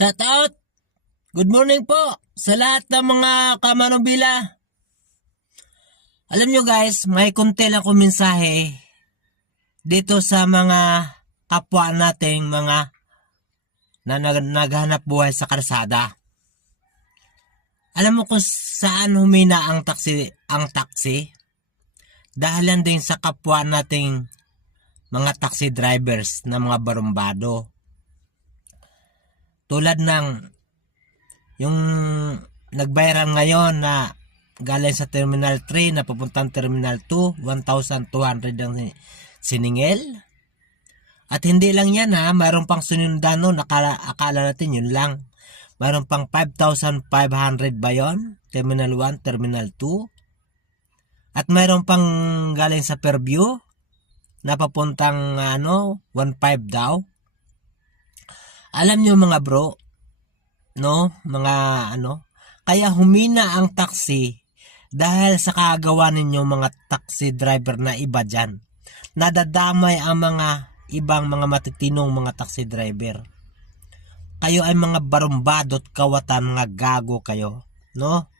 Shout out! Good morning po sa lahat ng mga kamanubila. Alam nyo guys, may konti lang akong mensahe dito sa mga kapwa nating mga na naghanap buhay sa kalsada. Alam mo kung saan humina ang taxi? Dahilan din sa kapwa nating mga taxi drivers na mga barumbado. Tulad ng yung nag-viral ngayon na galing sa Terminal 3 na papuntang Terminal 2, 1,200 ang siningil. At hindi lang yan ha, mayroon pang sunundan nun, akala natin yun lang. Mayroon pang 5,500 ba yun? Terminal 1, Terminal 2. At mayroon pang galing sa Fairview na papuntang 1,500 daw. Alam nyo mga bro, no, kaya humina ang taxi dahil sa kagawa ninyo mga taxi driver na iba dyan. Nadadamay ang mga ibang mga matitinong mga taxi driver. Kayo ay mga barumbado at kawatan, mga gago kayo, no?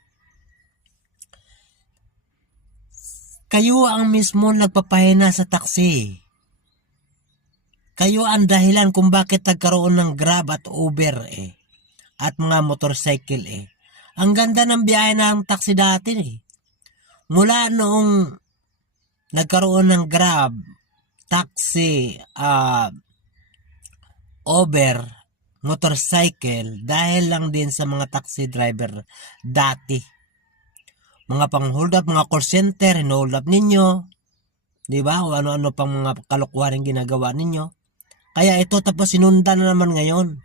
Kayo ang mismo nagpapahina sa taxi. Kayo ang dahilan kung bakit nagkaroon ng Grab at Uber at mga motorcycle Ang ganda ng biyahe ng taxi dati Mula noong nagkaroon ng Grab, taxi, Uber, motorcycle, dahil lang din sa mga taxi driver dati. Mga pang-hold up, mga call center, hold up ninyo. Diba? O ano-ano pang mga kalokohan ginagawa ninyo. Kaya ito tapos sinundan na naman ngayon.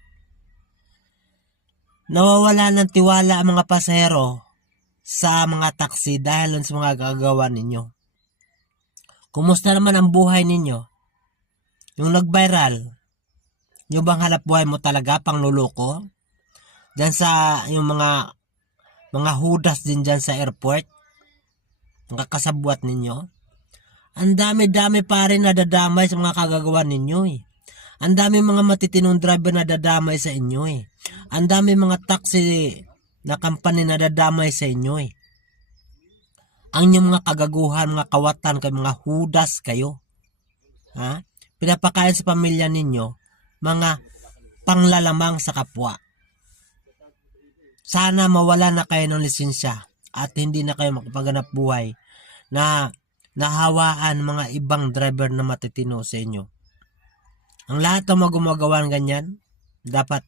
Nawawala ng tiwala ang mga pasahero sa mga taxi dahil sa mga gagawa ninyo. Kumusta naman ang buhay ninyo? Yung nag-viral, yung bang hanap buhay mo talaga pang luloko? Diyan sa yung mga hudas din dyan sa airport, mga kasabwat ninyo. Ang dami-dami pa rin nadadamay sa mga kagagawa ninyo Ang dami mga matitinong driver na dadamay sa inyo Ang dami mga taxi na company na dadamay sa inyo Ang inyong mga kagaguhan, mga kawatan, kayo, mga hudas kayo. Ha? Pinapakain sa pamilya ninyo mga panglalamang sa kapwa. Sana mawala na kayo ng lisensya at hindi na kayo makapaghanap buhay na nahawaan mga ibang driver na matitino sa inyo. Ang lahat ng mga gumagawa ng ganyan, dapat